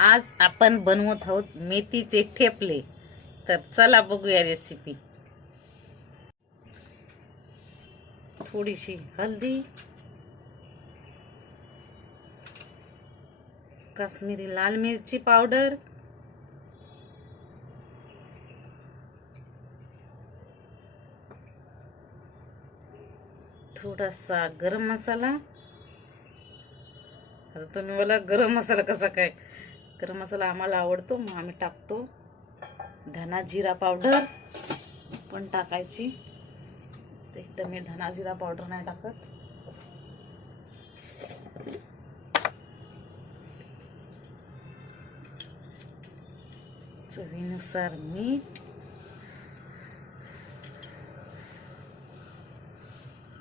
आज आपण बनवत आहोत मेथीचे ठेपले. तर चला बघूया रेसिपी थोडीशी हल्दी काश्मीरी लाल मिरची पावडर थोडासा गरम मसाला. आता तुम्ही मला गरम मसाला कसा काय? गरम मसाला आम्हाला आवडतो मग आम्ही टाकतो. धना जिरा पावडर पण टाकायची. तर इथं मी धना जिरा पावडर नाही टाकत. चवीनुसार मीठ.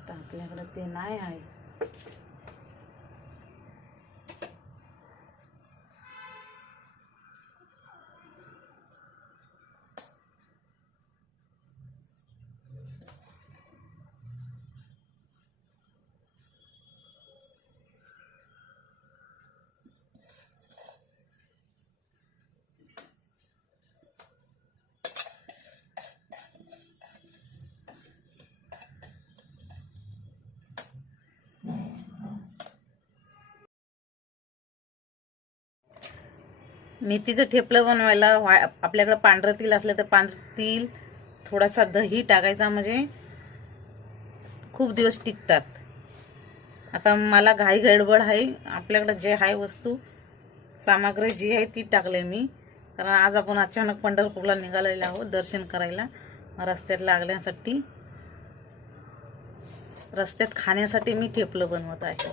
तर आपल्याकडं ते नाही आहे. मेथीचं ठेपलं बनवायला वा आपल्याकडं पांढरं तेल असलं तर पांढरं तेल थोडासा दही टाकायचा म्हणजे खूप दिवस टिकतात. आता मला घाई गडबड आहे. आपल्याकडं जे आहे वस्तू सामग्री जी आहे ती टाकले मी. कारण आज आपण अचानक पंढरपूरला निघालेलो आहोत दर्शन करायला. रस्त्यात लागण्यासाठी रस्त्यात खाण्यासाठी मी ठेपलं बनवत आहे.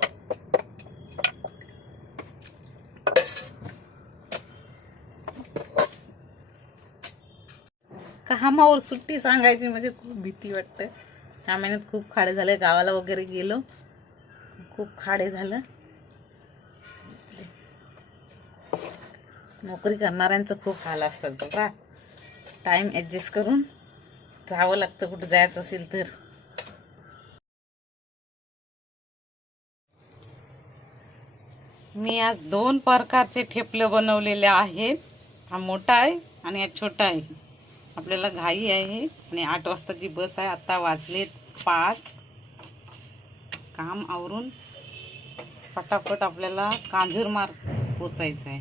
कामावर सुट्टी सांगायची म्हणजे खूप भीती वाटते. ह्या महिन्यात खूप खाडे झाले गावाला वगैरे गेलो. खूप खाडे झालं. नोकरी करणाऱ्यांचं खूप हाल असतात बघा. टाईम ॲडजस्ट करून जावं लागतं कुठं जायचं असेल तर. मी आज दोन प्रकारचे ठेपले बनवलेले आहेत. हा मोठा आहे आणि हा छोटा आहे. आपल्याला घाई आहे आणि आठ वाजताची बस आहे. आता वाजलेत पाच. काम आवरून फटाफट आपल्याला कांजूर मार्ग पोचायचं आहे